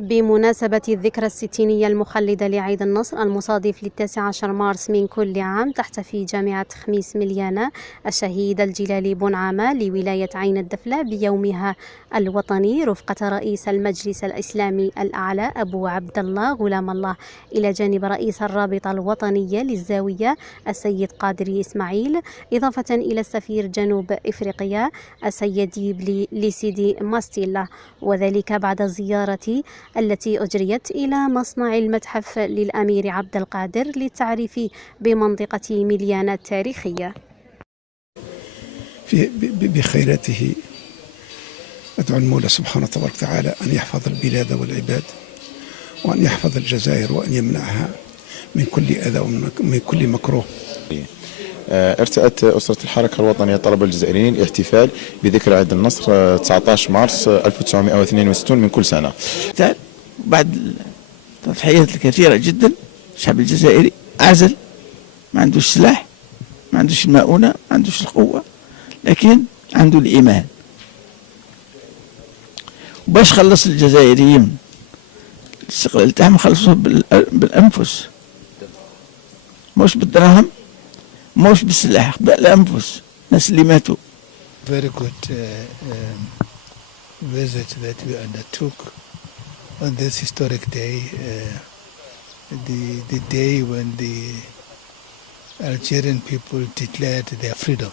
بمناسبة الذكرى الستينية المخلدة لعيد النصر المصادف ل19 مارس من كل عام، تحتفي جامعة خميس مليانة الشهيد الجلالي بنعامة لولاية عين الدفلة بيومها الوطني رفقة رئيس المجلس الإسلامي الأعلى أبو عبد الله غلام الله، إلى جانب رئيس الرابطة الوطنية للزاوية السيد قادري إسماعيل، إضافة إلى السفير جنوب إفريقيا السيد ليسيدي ماستيلا، وذلك بعد زيارة التي أجريت إلى مصنع المتحف للأمير عبد القادر للتعريف بمنطقة مليانة التاريخية. بخيراته أدعو المولى سبحانه تبارك وتعالى أن يحفظ البلاد والعباد، وأن يحفظ الجزائر، وأن يمنعها من كل أذى ومن كل مكروه. ارتأت أسرة الحركة الوطنية للطلبة الجزائريين الاحتفال بذكرى عيد النصر 19 مارس 1962 من كل سنة. بعد التضحيات الكثيرة جدا الشعب الجزائري عزل، ما عندوش سلاح، ما عندوش المؤونة، ما عندوش القوة، لكن عنده الإيمان. وباش خلص الجزائريين الاستقلال تاعهم خلصوه بالأنفس، مش بالدراهم، مش بالسلاح، بالأنفس، الناس اللي ماتوا. Very good visit that we undertook on this historic day, the day when the Algerian people declared their freedom.